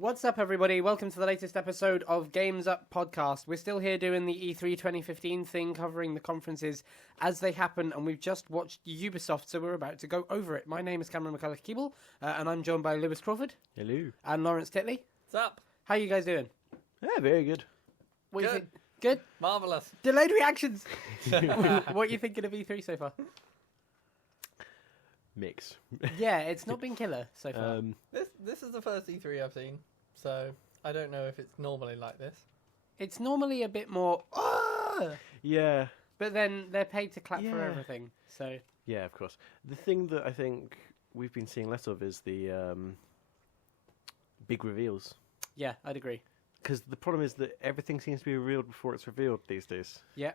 What's up, everybody? Welcome to the latest episode of Games Up Podcast. We're still here doing the E3 2015 thing, covering the conferences as they happen, and we've just watched Ubisoft, so we're about to go over it. My name is Cameron McCulloch-Keeble, and I'm joined by Lewis Crawford. Hello. And Lawrence Titley. What's up? How are you guys doing? Yeah, very good. What Good. You think? Good? Marvellous. Delayed reactions! What are you thinking of E3 so far? Mix. Yeah, it's not been killer so far. This is the first E3 I've seen, so I don't know if it's normally like this. It's normally a bit more, Yeah. but then they're paid to clap for Yeah. everything, so... Yeah, of course. The thing that I think we've been seeing less of is the big reveals. Yeah, I'd agree. Because the problem is that everything seems to be revealed before it's revealed these days. Yeah.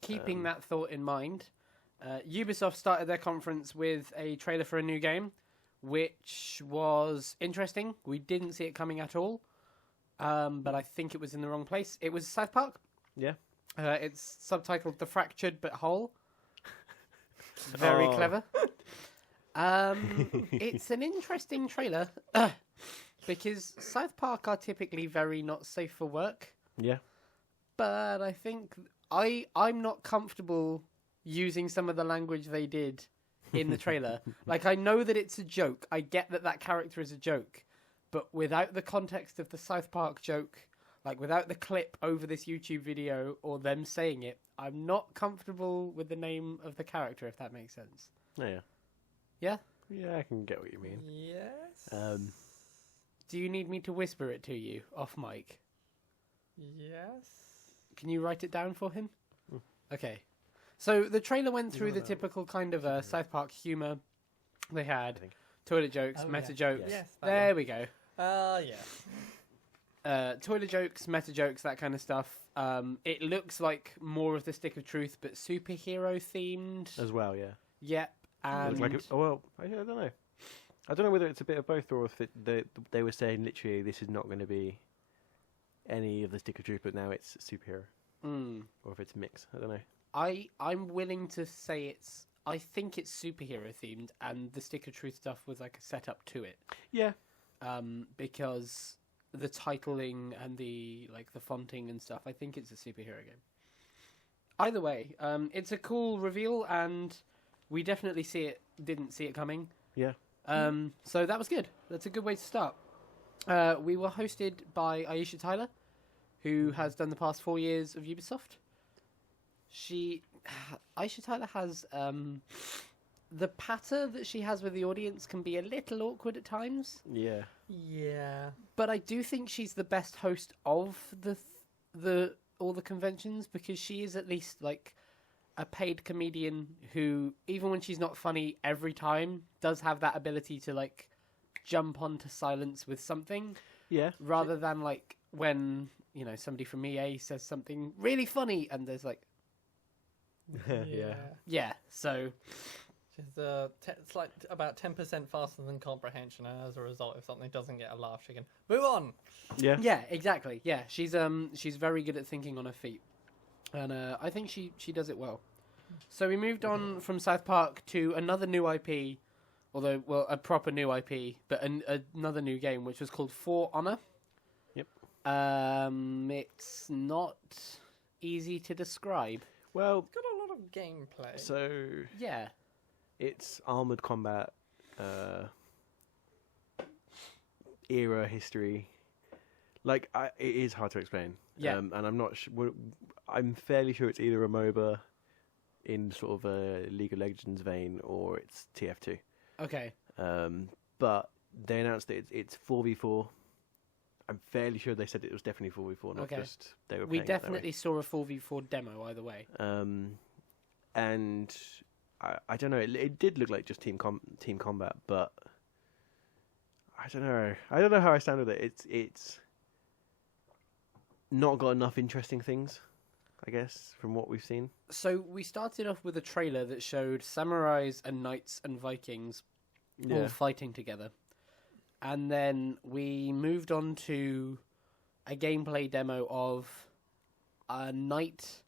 Keeping that thought in mind, Ubisoft started their conference with a trailer for a new game, which was interesting. We didn't see it coming at all, but I think it was in the wrong place. It was South Park. Yeah. It's subtitled The Fractured But Whole. Very Oh. clever. It's an interesting trailer because South Park are typically very not safe for work. Yeah. But I think I'm not comfortable using some of the language they did in the trailer. Like, I know that it's a joke. I get that that character is a joke. But without the context of the South Park joke, like without the clip over this YouTube video or them saying it, I'm not comfortable with the name of the character, if that makes sense. Oh, yeah. Yeah? Yeah, I can get what you mean. Yes. Do you need me to whisper it to you off mic? Yes. Can you write it down for him? Mm. Okay. So the trailer went through the know. typical kind of South Park humour. They had I think. toilet jokes, Oh, meta yeah. jokes. Yes, that There one. we go. Yeah. Toilet jokes, meta jokes, that kind of stuff. It looks like more of the Stick of Truth, but superhero themed. As well, yeah. Yep. And It's like I don't know. I don't know whether it's a bit of both or if they were saying literally this is not going to be any of the Stick of Truth, but now it's superhero. Or if it's a mix. I don't know. I'm willing to say I think it's superhero themed, and the Stick of Truth stuff was like a setup to it. Yeah. Because the titling and the fonting and stuff, I think it's a superhero game. Either way, it's a cool reveal, and we definitely didn't see it coming. Yeah. So that was good. That's a good way to start. We were hosted by Aisha Tyler, who has done the past 4 years of Ubisoft. Aisha Tyler has the patter that she has with the audience can be a little awkward at times. Yeah. Yeah. But I do think she's the best host of the all the conventions, because she is at least like a paid comedian who, even when she's not funny every time, does have that ability to like jump onto silence with something. Yeah. Rather than like when, somebody from EA says something really funny and there's like, Yeah. yeah, so She's it's like about 10% faster than comprehension, and as a result, if something doesn't get a laugh, she can move on. Yeah. yeah, exactly. Yeah, she's very good at thinking on her feet. And I think she does it well. So we moved on from South Park to another new IP, although, well, a proper new IP, but another new game, which was called For Honor. Yep. It's not easy to describe. Well, It's got a lot of gameplay. so Yeah. it's armored combat, era history. Like, it is hard to explain. Yeah. And I'm not sure. I'm fairly sure it's either a MOBA in sort of a League of Legends vein, or it's TF2. Okay. But they announced that it's 4v4. I'm fairly sure they said it was definitely 4v4, not Okay. just they were. We playing it that way. definitely saw a 4v4 demo either way. And I don't know. It did look like just team combat, but I don't know. I don't know how I stand with it. It's not got enough interesting things, I guess, from what we've seen. So we started off with a trailer that showed samurais and knights and Vikings all fighting together. And then we moved on to a gameplay demo of a knight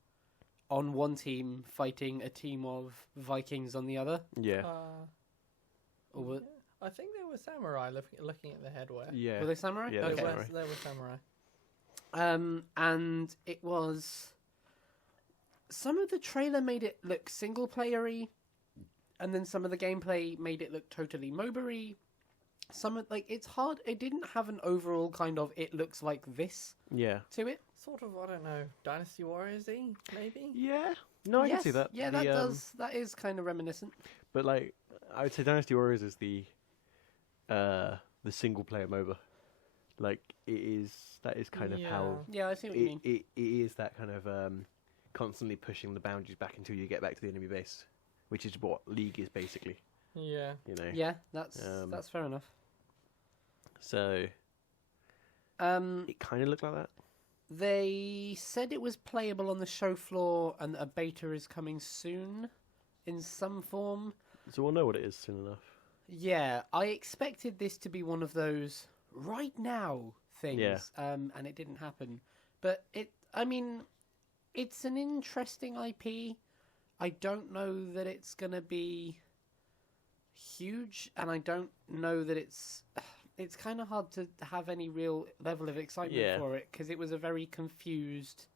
on one team fighting a team of Vikings on the other. Yeah. Or I think they were samurai. Looking at the headwear, Yeah. Were they samurai? Yeah, Okay. they were. they were samurai. And it was. Some of the trailer made it look single playery, and then some of the gameplay made it look totally MOBA-y. Some of it's hard. It didn't have an overall kind of it looks like this Yeah. to it. Sort of, I don't know, Dynasty Warriors-y, maybe? Yeah. No, I can see that. Yeah, that does. That is kind of reminiscent. But like, I would say Dynasty Warriors is the single player MOBA. Like, it is. That is kind of how. Yeah, I see what you mean. It is that kind of constantly pushing the boundaries back until you get back to the enemy base, which is what League is basically. Yeah. You know. Yeah, that's fair enough. So. It kind of looked like that. They said it was playable on the show floor, and a beta is coming soon, in some form. So we'll know what it is soon enough. Yeah, I expected this to be one of those right now things, Yeah. And it didn't happen. But it's an interesting IP. I don't know that it's going to be huge, and I don't know that it's kind of hard to have any real level of excitement for it, because it was a very confused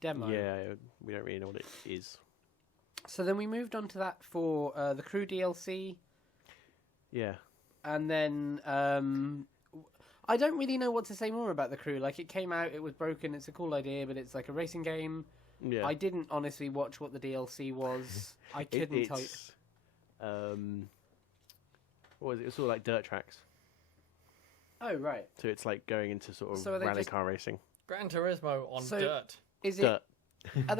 demo. Yeah, we don't really know what it is. So then we moved on to that for the Crew DLC. Yeah. And then I don't really know what to say more about the Crew. Like, it came out, it was broken, it's a cool idea, but it's like a racing game. Yeah. I didn't honestly watch what the DLC was. I couldn't tell you. What was it? It's sort of like dirt tracks. Oh, right. So it's like going into sort of So are they rally just- car racing. Gran Turismo on dirt. Is it? Dirt. Are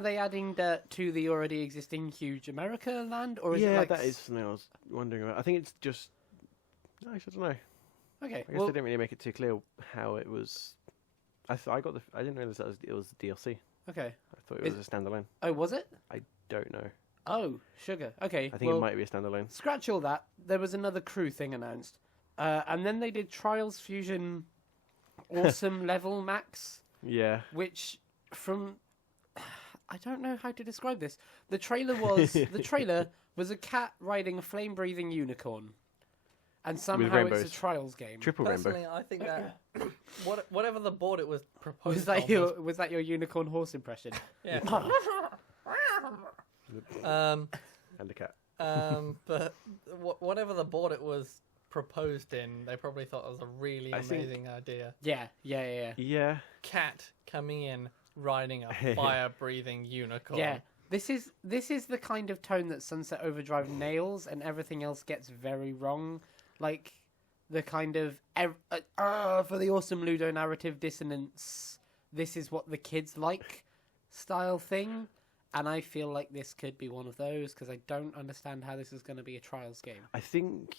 they adding dirt to the already existing huge America land, or is it like that is something I was wondering about. I think it's just. No, I don't know. Okay? I guess they didn't really make it too clear how it was. I didn't realize it was DLC. Okay. I thought it was a standalone. Oh, was it? I don't know. Oh, sugar. Okay. I think it might be a standalone. Scratch all that. There was another Crew thing announced, and then they did Trials Fusion, Awesome Level Max, Yeah. which from. I don't know how to describe this. The trailer was a cat riding a flame-breathing unicorn, and somehow it's a rainbows. Trials game. Triple Personally, rainbow. I think that whatever the board it was proposed Was that your unicorn horse impression? yeah. And the cat. But whatever the board it was proposed in, they probably thought it was a really amazing idea. Yeah. Yeah. Cat coming in, riding a fire-breathing unicorn. Yeah. This is the kind of tone that Sunset Overdrive nails, and everything else gets very wrong. Like the kind of for the awesome Ludo narrative dissonance. This is what the kids like style thing, and I feel like this could be one of those, because I don't understand how this is going to be a Trials game. I think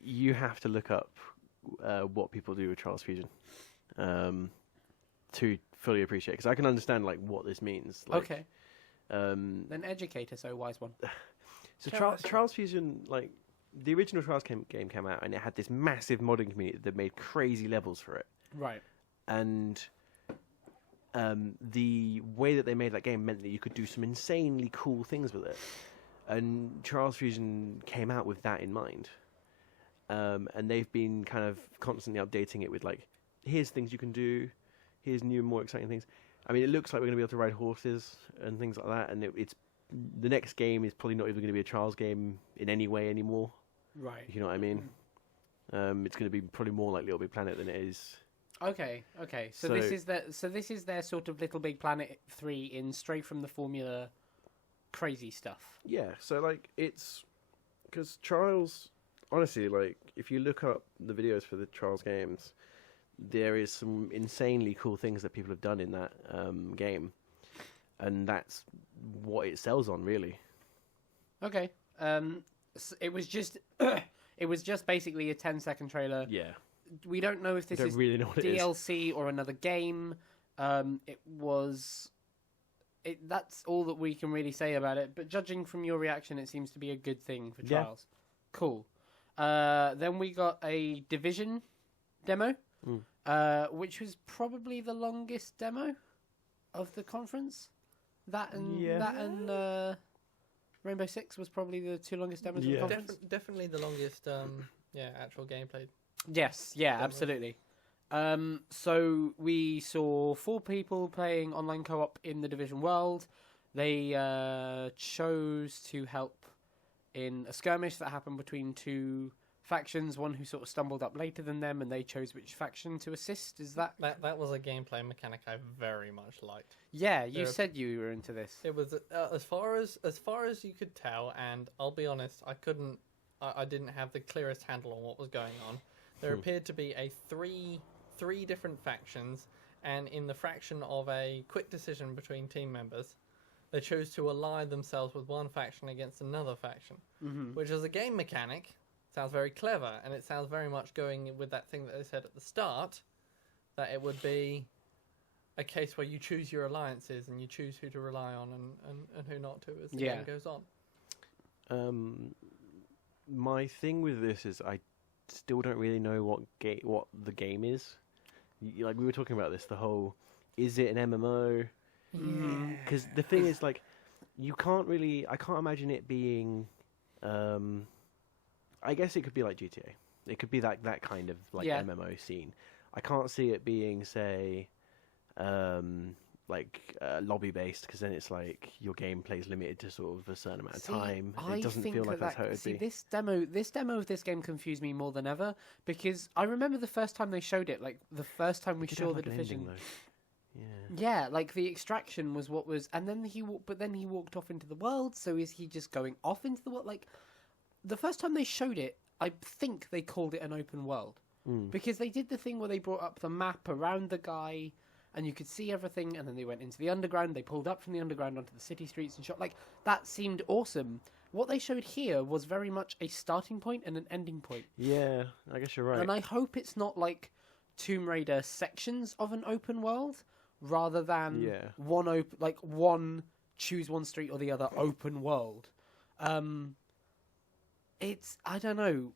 you have to look up what people do with Trials Fusion to fully appreciate, because I can understand like what this means. Like, Okay. Then educate us, oh wise one. So Tell us Trials Fusion, like the original Trials game came out, and it had this massive modding community that made crazy levels for it. Right. And the way that they made that game meant that you could do some insanely cool things with it. And Trials Fusion came out with that in mind. And they've been kind of constantly updating it with like, here's things you can do, here's new and more exciting things. I mean, it looks like we're going to be able to ride horses and things like that, and it's the next game is probably not even going to be a Trials game in any way anymore. Right. If you know what I mean? It's going to be probably more like Little Big Planet than it is. Okay. So this is their sort of Little Big Planet 3 in straight from the formula crazy stuff. Yeah, so like it's because Trials, honestly, like if you look up the videos for the Trials games, there is some insanely cool things that people have done in that game, and that's what it sells on, really. Okay. It was just basically a 10-second trailer. Yeah. We don't know if this Don't is really know what it is. DLC or another game. That's all that we can really say about it. But judging from your reaction, it seems to be a good thing for Yeah. Trials. Cool. Then we got a Division demo, which was probably the longest demo of the conference. That and Rainbow Six was probably the two longest demos of the conference. Definitely the longest actual gameplay. Yes, yeah, absolutely. So we saw 4 people playing online co-op in the Division world. They chose to help in a skirmish that happened between 2 factions, one who sort of stumbled up later than them, and they chose which faction to assist. Is that... That was a gameplay mechanic I very much liked. Yeah, you said you were into this. It was as far as you could tell, and I'll be honest, I didn't have the clearest handle on what was going on. There appeared to be three different factions, and in the fraction of a quick decision between team members, they chose to ally themselves with one faction against another faction, which as a game mechanic sounds very clever, and it sounds very much going with that thing that they said at the start, that it would be a case where you choose your alliances and you choose who to rely on and who not to as the game goes on. My thing with this is I still don't really know what the game is. Like, we were talking about this, the whole, is it an MMO? Because the thing is, like, I can't imagine it being, I guess it could be like GTA. It could be that kind of, like, MMO scene. I can't see it being, say, lobby-based, because then it's like your gameplay is limited to sort of a certain amount of time. It doesn't feel like that's how it would be. This demo of this game confused me more than ever, because I remember the first time they showed it, like the first time we saw the Division. Yeah, like the extraction was what was, and then he walked off into the world. So is he just going off into the world? Like the first time they showed it, I think they called it an open world because they did the thing where they brought up the map around the guy. And you could see everything, and then they went into the underground. They pulled up from the underground onto the city streets and shot. Like, that seemed awesome. What they showed here was very much a starting point and an ending point. Yeah, I guess you're right. And I hope it's not like Tomb Raider sections of an open world, rather than one choose one street or the other open world. It's, I don't know.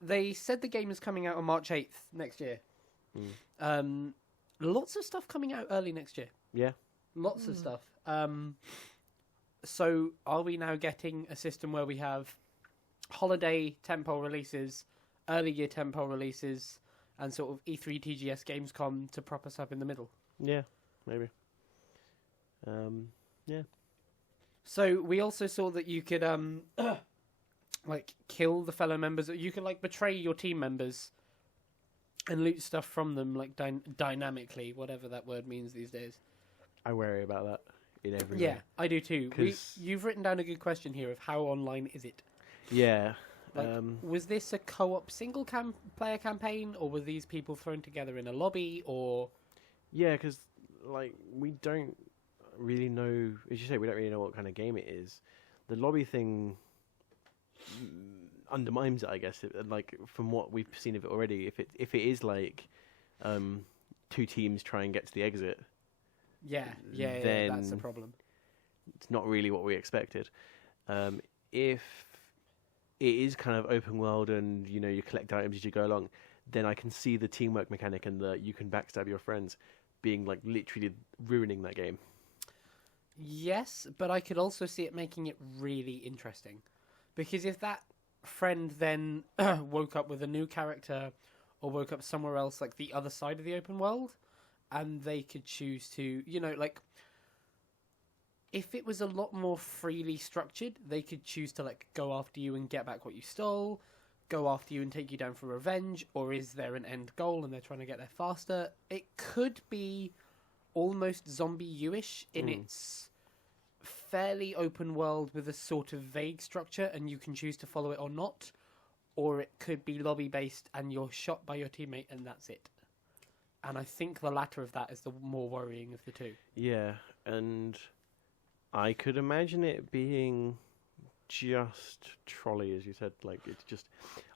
They said the game is coming out on March 8th next year. Lots of stuff coming out early next year. Yeah. Lots of stuff. So are we now getting a system where we have holiday tentpole releases, early year tentpole releases, and sort of E3 TGS Gamescom to prop us up in the middle? Yeah, maybe. Yeah. So we also saw that you could like kill the fellow members. You could like betray your team members and loot stuff from them, like dynamically, whatever that word means these days. I worry about that in every Yeah, way. I do too. You've written down a good question here of how online is it? Yeah. Like, was this a co-op single player campaign, or were these people thrown together in a lobby, or... Yeah, because, like, we don't really know... As you say, we don't really know what kind of game it is. The lobby thing undermines it, I guess. Like, from what we've seen of it already, if it is like 2 teams try and get to the exit, yeah, then that's a problem. It's not really what we expected. If it is kind of open world and you collect items as you go along, then I can see the teamwork mechanic and the you can backstab your friends being like literally ruining that game. Yes, but I could also see it making it really interesting, because if that friend then woke up with a new character or woke up somewhere else, like the other side of the open world, and they could choose to, like, if it was a lot more freely structured, they could choose to like go after you and get back what you stole, go after you and take you down for revenge, or is there an end goal and they're trying to get there faster? It could be almost Zombie U-ish in its fairly open world with a sort of vague structure, and you can choose to follow it or not. Or it could be lobby based and you're shot by your teammate and that's it. And I think the latter of that is the more worrying of the two. Yeah, and I could imagine it being just trolley, as you said. Like, it's just...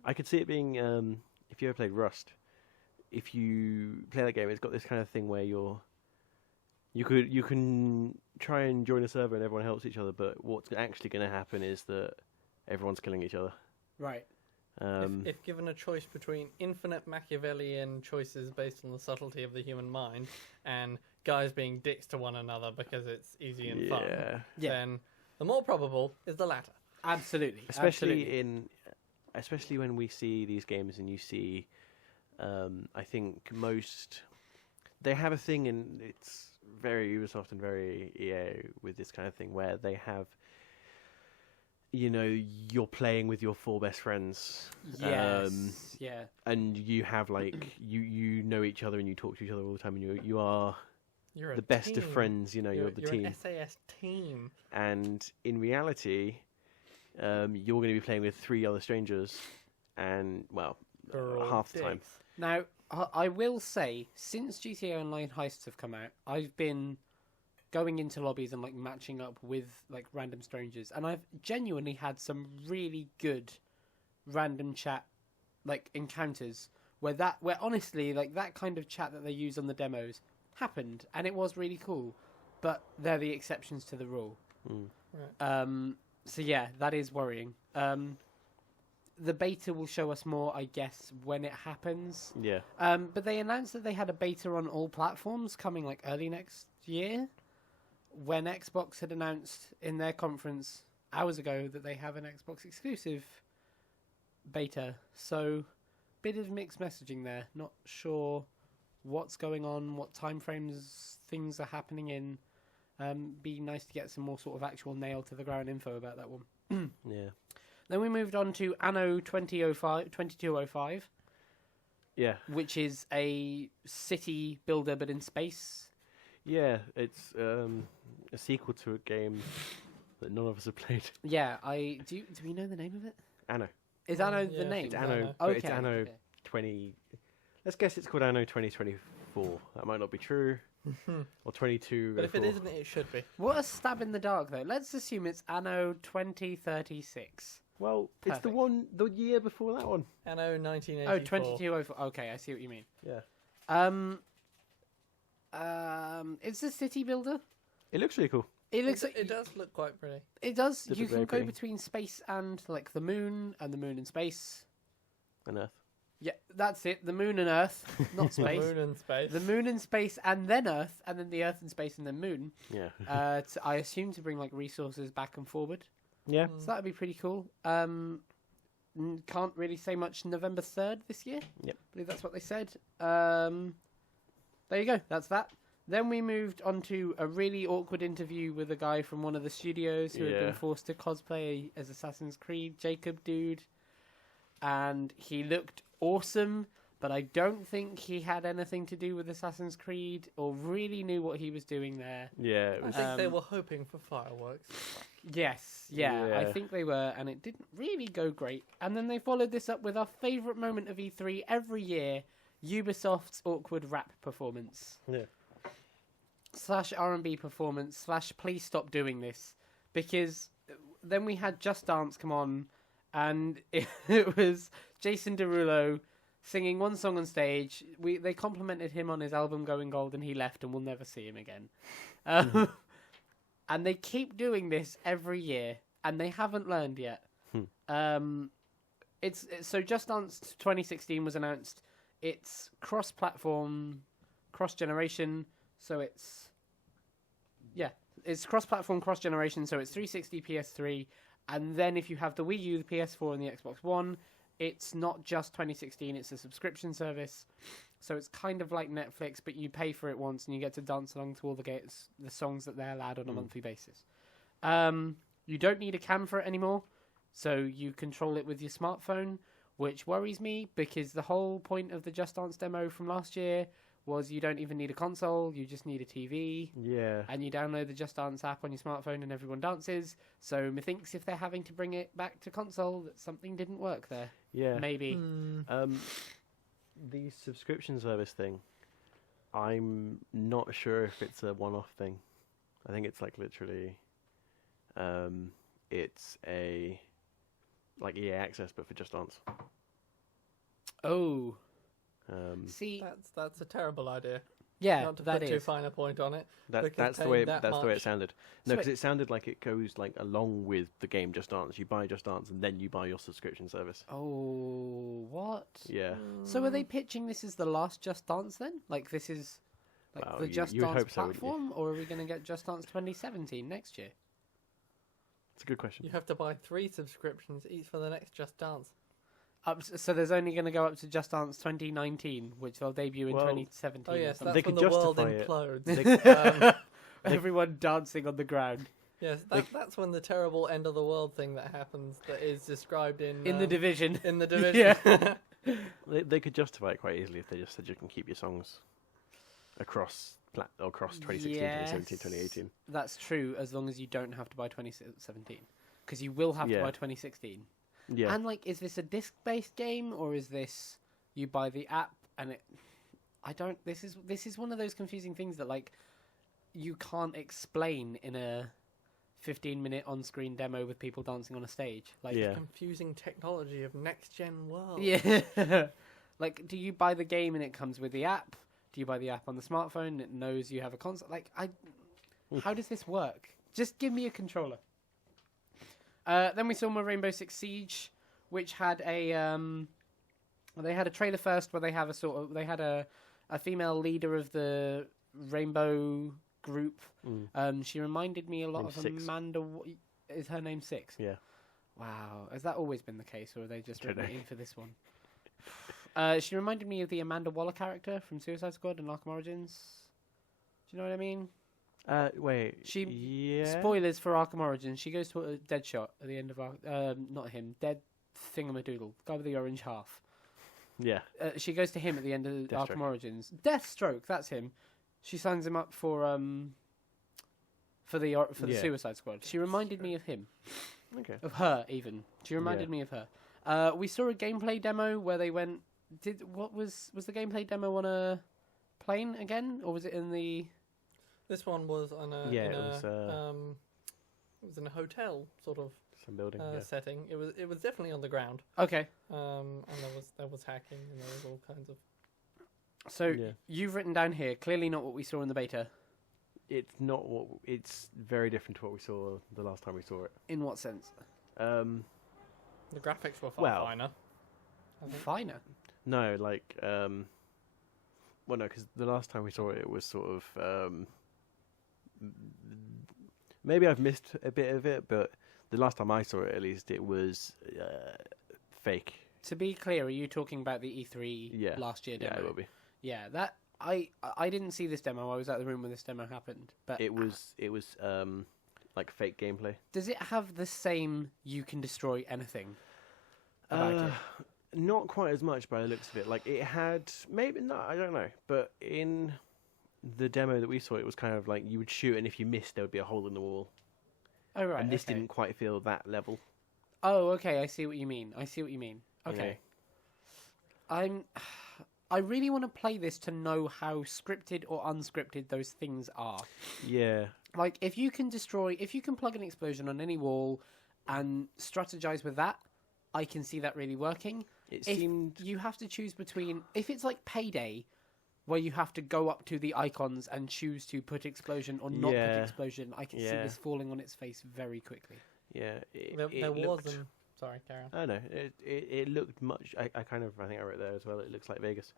I could see it being, if you ever played Rust, if you play that game, it's got this kind of thing where you can try and join a server and everyone helps each other, but what's actually going to happen is that everyone's killing each other. Right. If given a choice between infinite Machiavellian choices based on the subtlety of the human mind and guys being dicks to one another because it's easy and fun, then the more probable is the latter. Absolutely. Especially in especially when we see these games and you see, I think they have a thing, and it's very Ubisoft and very EA with this kind of thing where they have, you're playing with your 4 best friends. Yes. Yeah. And you have you know each other and you talk to each other all the time, and you're the best team. of friends. You're the you're team. an SAS team. And in reality, you're going to be playing with 3 other strangers, and half the time. Dicks. Now, I will say, since GTA Online Heists have come out, I've been going into lobbies and matching up with random strangers, and I've genuinely had some really good random chat encounters where honestly that kind of chat that they use on the demos happened, and it was really cool. But they're the exceptions to the rule. Right. So yeah, that is worrying. The beta will show us more, I guess, when it happens. Yeah. But they announced that they had a beta on all platforms coming early next year, when Xbox had announced in their conference hours ago that they have an Xbox exclusive beta. So, bit of mixed messaging there. Not sure what's going on, what timeframes things are happening in. Be nice to get some more sort of actual nail to the ground info about that one. Yeah. Then we moved on to Anno 2205, Yeah. which is a city builder but in space. Yeah, it's a sequel to a game that none of us have played. Yeah, do we know the name of it? Anno. Is Anno Yeah, the name? It's Anno. Anno. But it's Okay, Anno okay. 20. Let's guess it's called Anno 2024. That might not be true. Or 22. But if it isn't, it should be. What a stab in the dark, though. Let's assume it's Anno 2036. Well, it's the Perfect. the year before that one. Anno 1984. Oh, 2204. Okay, I see what you mean. Yeah. It's a city builder. It looks really cool. It looks like It does look quite pretty. It does. Does You look can very go pretty. between space and the moon and space. And Earth. Yeah, that's it. The moon and Earth, not space. Moon and space. The moon and space, and then Earth, and then the Earth and space, and then moon. Yeah. I assume to bring resources back and forward. Yeah. So that'd be pretty cool. Can't really say much. November 3rd this year. Yep. I believe that's what they said. There you go. That's that. Then we moved on to a really awkward interview with a guy from one of the studios who had Yeah. been forced to cosplay as Assassin's Creed, Jacob dude. And he looked awesome, but I don't think he had anything to do with Assassin's Creed or really knew what he was doing there. Yeah. It I was, think they Um, were hoping for fireworks. Yes, yeah, I Yeah. think they were, and it didn't really go great. And then they followed this up with our favourite moment of E3 every year, Ubisoft's awkward rap performance. yeah. / R&B performance / please stop doing this. Because then we had Just Dance come on, and it was Jason Derulo singing one song on stage. They complimented him on his album Going Gold, and he left, and we'll never see him again. And they keep doing this every year, and they haven't learned yet. It's so Just Dance 2016 was announced. It's cross-platform, cross-generation. So it's cross-platform, cross-generation. So it's 360, PS3, and then if you have the Wii U, the PS4, and the Xbox One, it's not just 2016. It's a subscription service. So it's kind of like Netflix, but you pay for it once and you get to dance along to all the songs that they're allowed on a monthly basis. You don't need a cam for it anymore, so you control it with your smartphone, which worries me because the whole point of the Just Dance demo from last year was you don't even need a console, you just need a TV, Yeah. and you download the Just Dance app on your smartphone and everyone dances. So methinks if they're having to bring it back to console, that something didn't work there. Yeah. Maybe. The subscription service thing, I'm not sure if it's a one-off thing. I think it's literally, it's a EA Access but for Just Dance. Oh. See, That's a terrible idea. Yeah, Not to that put too is. fine a point on it. because that's the paying way that that's the way it much- sounded. No, because it sounded like it goes along with the game Just Dance. You buy Just Dance and then you buy your subscription service. Oh, what? Yeah. So are they pitching this as the last Just Dance then? This is Well, the Just you would Dance hope so, wouldn't you? platform, or are we going to get Just Dance 2017 next year? It's a good question. You have to buy 3 subscriptions, each for the next Just Dance. So there's only going to go up to Just Dance 2019, which they'll debut in Well, 2017. Oh yes, or that's They when could the world justify it. implodes. Everyone dancing on the ground. Yes, that's when the terrible end of the world thing that happens that is described in In the Division. In the Division. Yeah. They could justify it quite easily if they just said you can keep your songs across 2016, 2017, 2018. That's true, as long as you don't have to buy 2017. Because you will have to Yeah. buy 2016. Yeah. And, like, is this a disc-based game, or is this you buy the app and it... I don't... This is one of those confusing things that, like, you can't explain in a 15-minute on-screen demo with people dancing on a stage. Like, Yeah. Confusing technology of next-gen world. Yeah. Like, do you buy the game and it comes with the app? Do you buy the app on the smartphone and it knows you have a console? Like, how does this work? Just give me a controller. Then we saw more Rainbow Six Siege, which had a they had a trailer first where they had a female leader of the Rainbow group. She reminded me a lot Name's of Six. Amanda. Is her name Six? Yeah. Wow, has that always been the case, or have they just Don't written it know. in for this one? She reminded me of the Amanda Waller character from Suicide Squad and Arkham Origins. Do you know what I mean? Wait. She- Yeah. Spoilers for Arkham Origins. She goes to a Deadshot at the end of not him, Dead Thingamadoodle, guy with the orange half. Yeah. She goes to him at the end of Deathstroke. Arkham Origins. Deathstroke, that's him. She signs him up for the Yeah. Suicide Squad. She reminded me of him, Okay. of her even. She reminded Yeah. me of her. We saw a gameplay demo where they went. Was the gameplay demo on a plane again, or was it in the? This one was on a Yeah, in it was, it was in a hotel sort of Some building. Yeah. setting. It was definitely on the ground. Okay, And there was hacking and there was all kinds of. so Yeah. you've written down here clearly not what we saw in the beta. It's not what. It's very different to what we saw the last time we saw it. In what sense? The graphics were far Well- finer. I think. Finer. No, like, well, no, because the last time we saw it, it was sort of, maybe I've missed a bit of it, but the last time I saw it, at least, it was fake. To be clear, are you talking about the E3 Yeah. last year demo? Yeah, it will be. Yeah, that I didn't see this demo. I was at the room when this demo happened. But It was, like fake gameplay. does it have the same "you can destroy anything" about it? Not quite as much by the looks of it. Like, it had, maybe, no, I don't know, but in the demo that we saw, it was kind of like you would shoot, and if you missed, there would be a hole in the wall. Oh right. And this okay. didn't quite feel that level. Oh, okay. I see what you mean. Okay. I really want to play this to know how scripted or unscripted those things are. Yeah. Like, if you can plug an explosion on any wall and strategize with that, I can see that really working. It If seemed. you have to choose between, if it's like Payday, where you have to go up to the icons and choose to put explosion or not put Yeah. explosion, I can see Yeah. this falling on its face very quickly. Yeah. It There looked, was sorry, carry on. I don't know. It looked much. I think I wrote there as well. It looks like Vegas.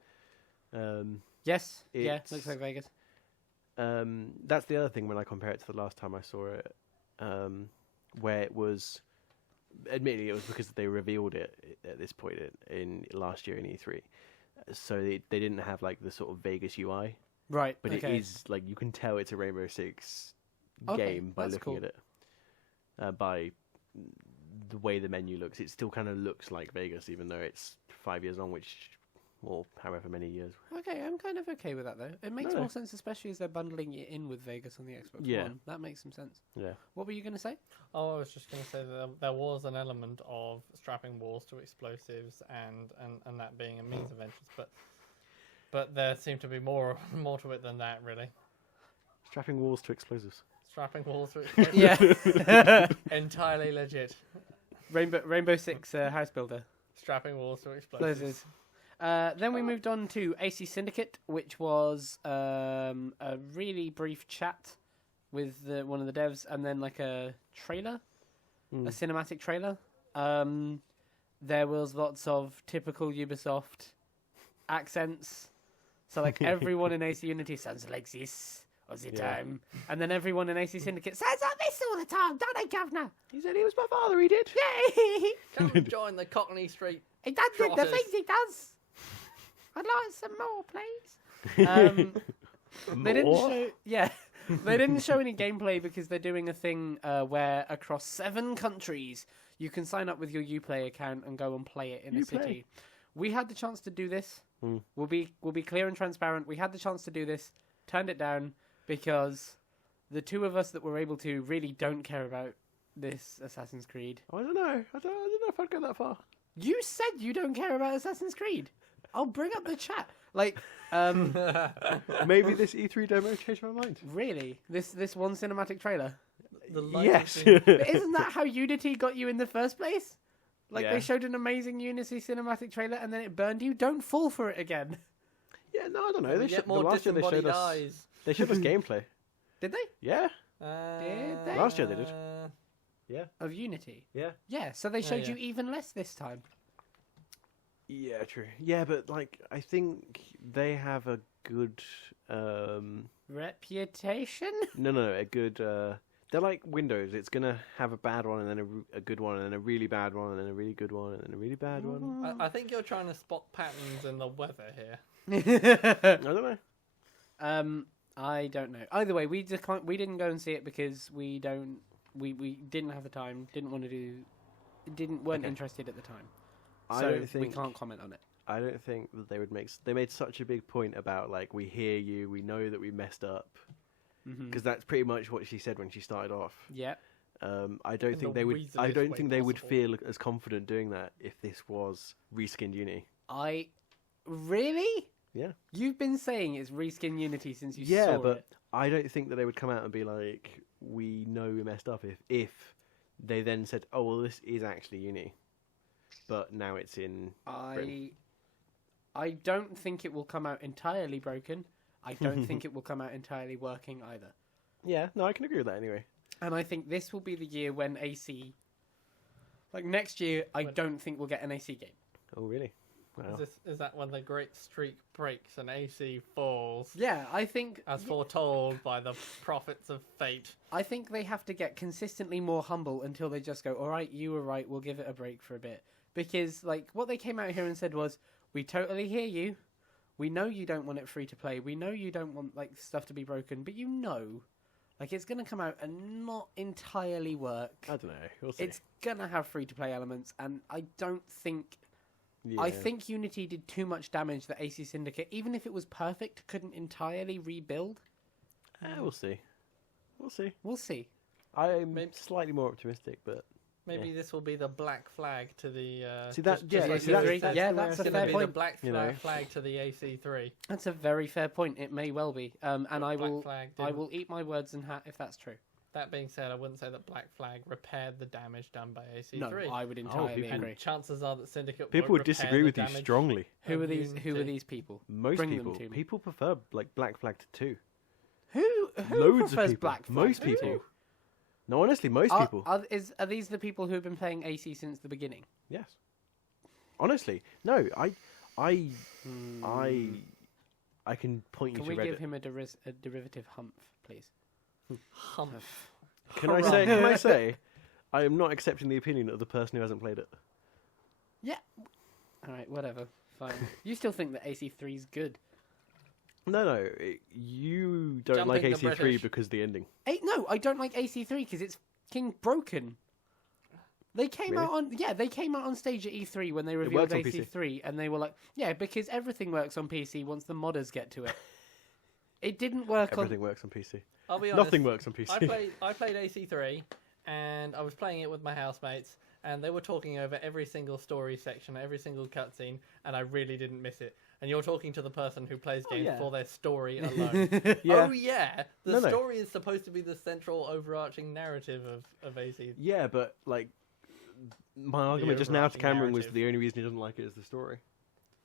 Yes, yeah, It's- looks like Vegas. That's the other thing when I compare it to the last time I saw it, where it was. Admittedly, it was because they revealed it at this point in last year in E3, so they didn't have like the sort of Vegas UI, Right, but okay. it is like you can tell it's a Rainbow Six Okay, game by that's looking cool. at it, by the way the menu looks. It still kind of looks like Vegas, even though it's 5 years on, or however many years. Okay, I'm kind of okay with that though. It makes No. more sense, especially as they're bundling it in with Vegas on the Xbox Yeah. One. That makes some sense. Yeah. What were you going to say? Oh, I was just going to say that there was an element of strapping walls to explosives and that being a means of entrance, but there seemed to be more to it than that, really. Strapping walls to explosives. Strapping walls to explosives. Yeah. Entirely legit. Rainbow Six House Builder. Strapping walls to explosives. Then we moved on to AC Syndicate, which was a really brief chat with one of the devs, and then like a trailer, a cinematic trailer. There was lots of typical Ubisoft accents. So like everyone in AC Unity sounds like this all the Yeah. time, and then everyone in AC Syndicate sounds like this all the time, don't they, Governor? He said he was my father. He did. Yay! Come join the Cockney Street He does the Trotters. things he does. I'd like some more, please. They didn't More? show. Yeah, they didn't show any gameplay because they're doing a thing where across 7 countries you can sign up with your Uplay account and go and play it in a Uplay. city. We had the chance to do this. Mm. We'll be clear and transparent. We had the chance to do this, turned it down because the 2 of us that were able to really don't care about this Assassin's Creed. I don't know. I don't know if I'd go that far. You said you don't care about Assassin's Creed. I'll bring up the chat. Like, Maybe this E3 demo changed my mind. really? This one cinematic trailer? The light Yes. has been- But isn't that how Unity got you in the first place? Like, Yeah. they showed an amazing Unity cinematic trailer and then it burned you. Don't fall for it again. Yeah, no, I don't know. We They get showed, more last year they showed disembodied us. eyes. They showed us gameplay. Did they? Yeah. Did they? Last year they did. Uh, Of Unity? Yeah. Yeah, so they showed yeah. you even less this time. Yeah, true. Yeah, but like I think they have a good Reputation? no, a good they're like Windows. It's going to have a bad one and then a good one and then a really bad one and then a really good one and then a really bad one. I think you're trying to spot patterns in the weather here. I don't know. I don't know. Either way, we didn't go and see it because we didn't have the time, weren't Okay. interested at the time. I So don't think we can't comment on it. I don't think that they would they made such a big point about like we hear you, we know that we messed up because that's pretty much what she said when she started off. Yeah. I don't In think the they would. I weaselest don't way think they would possible. feel as confident doing that if this was reskinned Uni. Really? Yeah. You've been saying it's reskin Unity since you Yeah, saw but it. I don't think that they would come out and be like, "We know we messed up." If they then said, "Oh well, this is actually Uni," but now it's in. I don't think it will come out entirely broken. I don't think it will come out entirely working either. Yeah, no, I can agree with that anyway. And I think this will be the year when AC, like next year, I don't think we'll get an AC game. Oh really? Wow. Is that when the great streak breaks and AC falls, Yeah, I think as foretold by the prophets of fate? I think they have to get consistently more humble until they just go, all right, you were right, we'll give it a break for a bit. Because, like, what they came out here and said was, we totally hear you. We know you don't want it free to play. We know you don't want, like, stuff to be broken. But you know, like, it's going to come out and not entirely work. I don't know. We'll see. It's going to have free to play elements. And I don't think... Yeah. I think Unity did too much damage that AC Syndicate, even if it was perfect, couldn't entirely rebuild. We'll see. We'll see. We'll see. I'm Maybe- slightly more optimistic, but Maybe this will be the black flag to the. See that- just yeah, like see, you that's- said, yeah, it's that's a gonna fair be point. The black You know. flag to the AC3. That's a very fair point. It may well be. And I Black will... Flag I didn't- will eat my words and hat if that's true. That being said, I wouldn't say that Black Flag repaired the damage done by AC3. No, I would entirely people- agree. And chances are that Syndicate people won't would repair disagree the with you damage strongly. Who of are these? Who are Unity. these people? Most Bring them people, to me. people prefer like Black Flag to 2. Who Loads prefers of people. Black Flag Most to people. two? No, honestly, most people. Are these the people who have been playing AC since the beginning? Yes. Honestly, no. I can point you Can to we Reddit. give him a derivative humph, please? Humph. Can I say? Can I say? I am not accepting the opinion of the person who hasn't played it. Yeah. All right, whatever. Fine. You still think that AC3 is good? No. You don't Jumping like the AC3 British. because the ending. No, I don't like AC3 because it's fucking broken. They came Really? out on they came out on stage at E3 when they works revealed on PC. AC3 and they were like, yeah, because everything works on PC once the modders get to it. It didn't work Everything works on PC. I'll be honest. Nothing works on PC. I played AC3, and I was playing it with my housemates, and they were talking over every single story section, every single cutscene, and I really didn't miss it. And you're talking to the person who plays games yeah. for their story alone. Yeah. Oh yeah, the No. story is supposed to be the central overarching narrative of AC. Yeah, but like my argument just now to overarching Cameron was narrative. the only reason he doesn't like it is the story.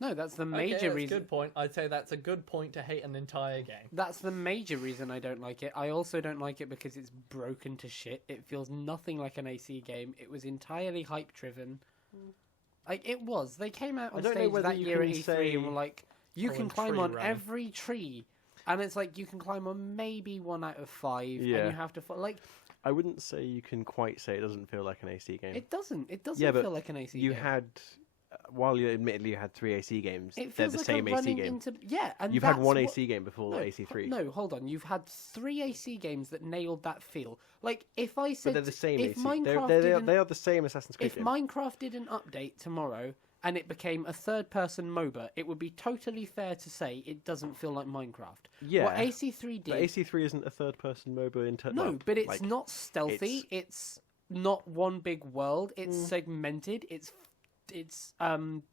No, that's the Okay, major that's a reason. good point. I'd say that's a good point to hate an entire game. That's the major reason I don't like it. I also don't like it because it's broken to shit. It feels nothing like an AC game. It was entirely hype driven. Like it was. They came out I on don't know stage whether that you year at can E3 say- and were like, you Oh, can and climb tree on run. every tree, and it's like you can climb on maybe 1 out of 5, Yeah. and you have to like. I wouldn't say you can quite say it doesn't feel like an AC game. It doesn't. It doesn't Yeah, but feel like an AC you game. had while you admittedly had 3 AC games, It they're feels the like same a AC running game. into and You've had that's one what- AC game before no, AC3. No, hold on. You've had 3 AC games that nailed that feel. Like if I But said they're the same if AC. Minecraft They are the same Assassin's Creed if game. Minecraft did an update tomorrow and it became a third-person MOBA, it would be totally fair to say it doesn't feel like Minecraft. Yeah. What AC3 did. But AC3 isn't a third-person MOBA in turn. No, but it's not stealthy. It's not one big world. It's segmented. It's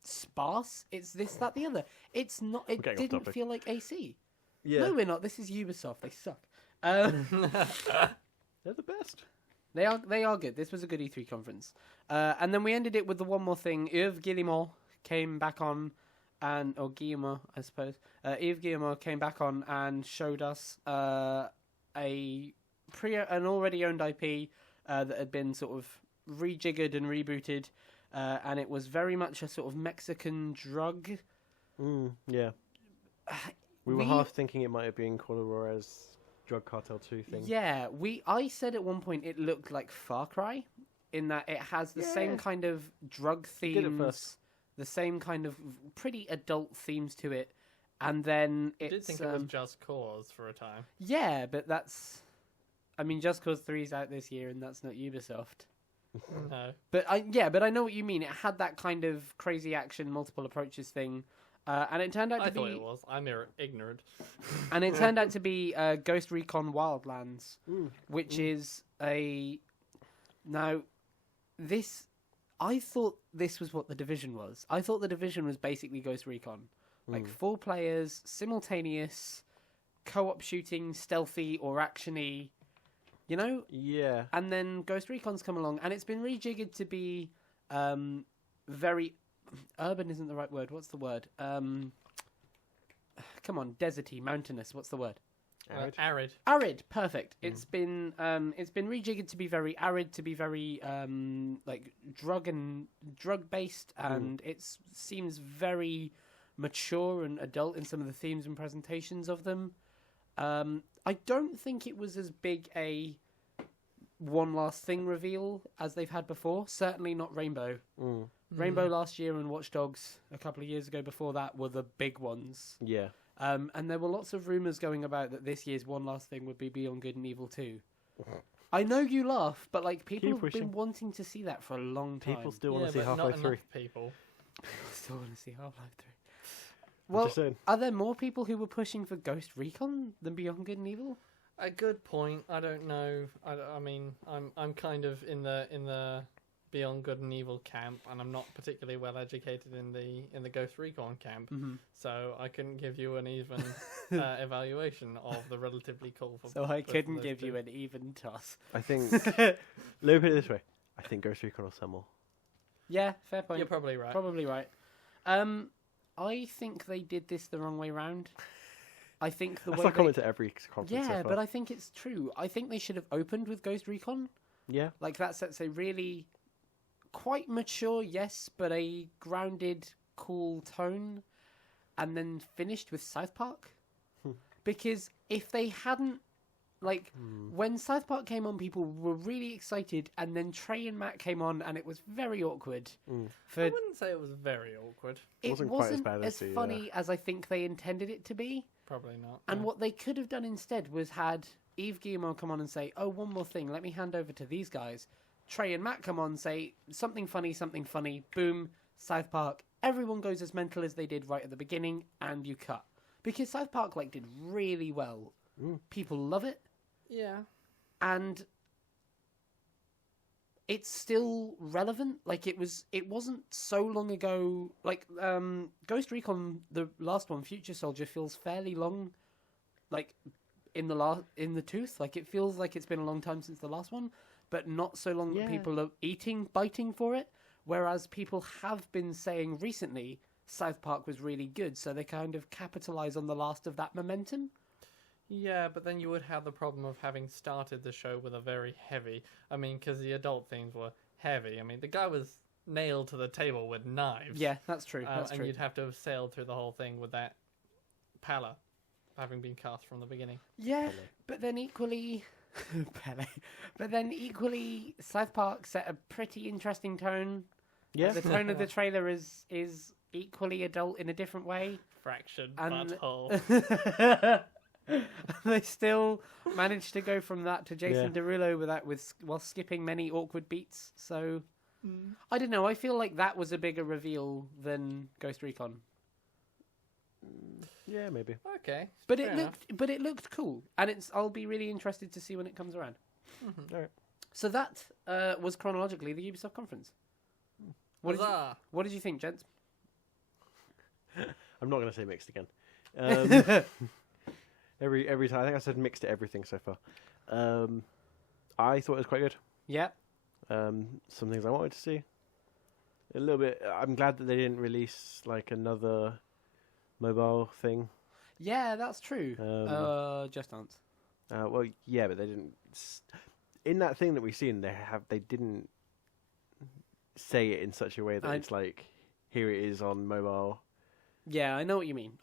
sparse. It's this, that, the other. It's not. It getting off didn't topic. feel like AC. Yeah. No, we're not. This is Ubisoft. They suck. They're the best. They are good. This was a good E3 conference. And then we ended it with the one more thing. Yves Guillemot came back on, or Guillemot, I suppose. Yves Guillemot came back on and showed us an already owned IP that had been sort of rejiggered and rebooted, and it was very much a sort of Mexican drug. Yeah. We were half thinking it might have been Call of Juarez Drug Cartel 2 thing. Yeah, I said at one point it looked like Far Cry, in that it has the same kind of drug themes, the same kind of pretty adult themes to it, and then I it's... did think it was Just Cause for a time. Yeah, but that's... I mean, Just Cause 3 is out this year, and that's not Ubisoft. No. But I know what you mean. It had that kind of crazy action, multiple approaches thing. And it turned out to I be... thought it was. I'm ignorant. And it turned out to be Ghost Recon Wildlands, which is a... Now, this... I thought this was what The Division was. I thought The Division was basically Ghost Recon. Like 4 players, simultaneous, co-op shooting, stealthy or actiony, you know? Yeah. And then Ghost Recon's come along, and it's been rejiggered to be very... Urban isn't the right word. What's the word? Come on, deserty, mountainous. What's the word? Arid. Arid. Perfect. It's been rejiggered to be very arid, to be very like drug based, and it seems very mature and adult in some of the themes and presentations of them. I don't think it was as big a one last thing reveal as they've had before. Certainly not Rainbow. Rainbow last year and Watch Dogs a couple of years ago before that were the big ones. Yeah. And there were lots of rumours going about that this year's one last thing would be Beyond Good and Evil 2. I know you laugh, but like people have been wanting to see that for a long time. People still want to see but Half-Life not 3. enough people. Still want to see Half-Life 3. I'm Well, just saying. are there more people who were pushing for Ghost Recon than Beyond Good and Evil? A good point. I don't know. I mean, I'm kind of in the Beyond Good and Evil camp, and I'm not particularly well educated in the Ghost Recon camp, so I couldn't give you an even evaluation of the relatively cool. So I couldn't give you an even toss. I think... Let me put it this way. I think Ghost Recon will sell more. Yeah, fair point. You're probably right. Probably right. I think they did this the wrong way round. I think That's not common to every conference. Yeah, but I think it's true. I think they should have opened with Ghost Recon. Yeah. Like that sets a really quite mature, yes, but a grounded, cool tone, and then finished with South Park. Because if they hadn't, like, when South Park came on, people were really excited, and then Trey and Matt came on, and it was very awkward. I wouldn't say it was very awkward. It wasn't wasn't quite as bad as the, funny as I think they intended it to be. Probably not. And what they could have done instead was had Yves Guillemot come on and say, oh, one more thing, let me hand over to these guys. Trey and Matt come on and say, something funny, boom, South Park. Everyone goes as mental as they did right at the beginning, and you cut. Because South Park did really well. People love it. Yeah. And it's still relevant. Like, it wasn't so long ago. Like, Ghost Recon, the last one, Future Soldier, feels fairly long, like, in the tooth. Like, it feels like it's been a long time since the last one, but not so long that people are biting for it. Whereas people have been saying recently South Park was really good, so they kind of capitalize on the last of that momentum. Yeah, but then you would have the problem of having started the show with a very heavy... I mean, because the adult themes were heavy. I mean, the guy was nailed to the table with knives. Yeah, that's true. And you'd have to have sailed through the whole thing with that pallor having been cast from the beginning. Yeah, but then equally... Pele. But then equally, South Park set a pretty interesting tone. Yeah. The tone of the trailer is equally adult in a different way. Fractured And- butthole. They still managed to go from that to Jason Yeah. Derulo while skipping many awkward beats. So I don't know. I feel like that was a bigger reveal than Ghost Recon. Yeah, maybe. Okay. But fair enough. it looked cool, and I'll be really interested to see when it comes around. Mhm. All right. So that was chronologically the Ubisoft conference. Huzzah. What did you think, gents? I'm not going to say mixed again. Every time I think I said mixed to everything so far. I thought it was quite good. Yeah, Some things I wanted to see. A little bit. I'm glad that they didn't release like another mobile thing. yeah, that's true. Just Dance. Well, yeah, but they didn't. In that thing that we've seen, they didn't say it in such a way that it's like, here it is on mobile. Yeah, I know what you mean.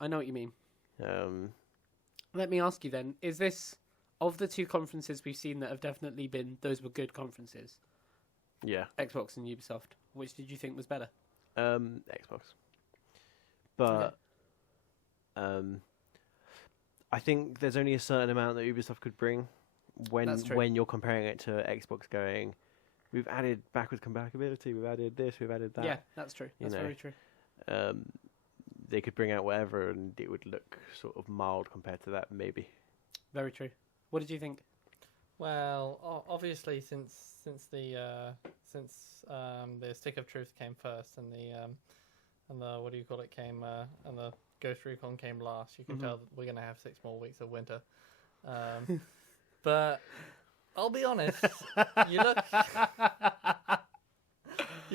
Let me ask you then: is this of the two conferences we've seen that have definitely been those were good conferences? Yeah. Xbox and Ubisoft. Which did you think was better? Xbox. But I think there's only a certain amount that Ubisoft could bring That's true. when you're comparing it to Xbox going, we've added backwards compatibility, we've added this, we've added that. Yeah, that's true. That's very true. They could bring out whatever and it would look sort of mild compared to that, maybe. Very true. What did you think? Well, obviously, since the Stick of Truth came first and the what do you call it came and the Ghost Recon came last, you can tell that we're gonna have 6 more weeks of winter. But I'll be honest, you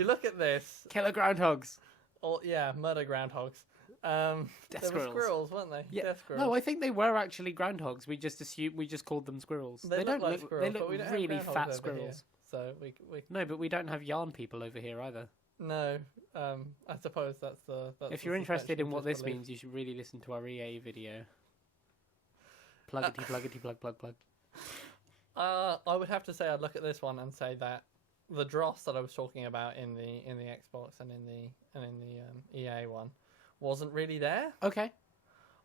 look at this. Killer groundhogs. Oh yeah, murder groundhogs. Death They were squirrels. squirrels, weren't they? Yeah. Death squirrels. No, I think they were actually groundhogs. We just called them squirrels. They don't look like look. squirrels, They but we look don't have really groundhogs fat over squirrels. here. So we No, but we don't have yarn people over here either. no. I suppose that's the. That's If the you're interested in suspension what of this disbelief. means, you should really listen to our EA video. Pluggity plug plug. I would have to say I'd look at this one and say that the dross that I was talking about in the Xbox and in the EA one wasn't really there. Okay.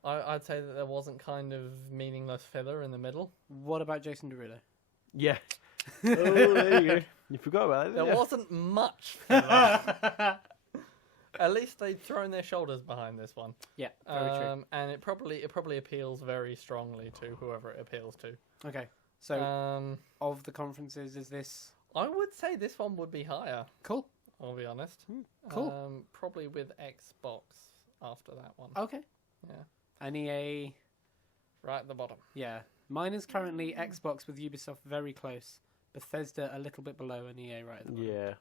I'd say that there wasn't kind of meaningless filler in the middle. What about Jason Derulo? Yeah. Oh, there you go. You forgot about it. There didn't you? wasn't much filler. At least they'd thrown their shoulders behind this one. Yeah, very true. And it probably appeals very strongly to whoever it appeals to. Okay. So, Of the conferences, is this I would say this one would be higher. cool? I'll be honest. Cool. Probably with Xbox after that one. Okay. Yeah. And EA, Right at the bottom. yeah. Mine is currently Xbox with Ubisoft very close. Bethesda a little bit below, and EA right at the bottom. Yeah.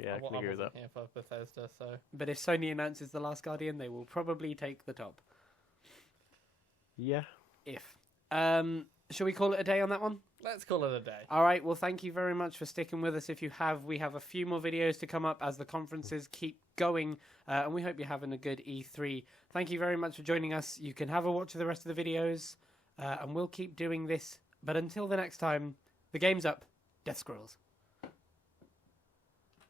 Yeah, I can agree with that. wasn't here for Bethesda, so But if Sony announces The Last Guardian, they will probably take the top. Yeah. If. Shall we call it a day on that one? let's call it a day. All right. Well, thank you very much for sticking with us. If you have, we have a few more videos to come up as the conferences keep going, and we hope you're having a good E3. Thank you very much for joining us. You can have a watch of the rest of the videos, and we'll keep doing this. But until the next time, the game's up. Death Squirrels.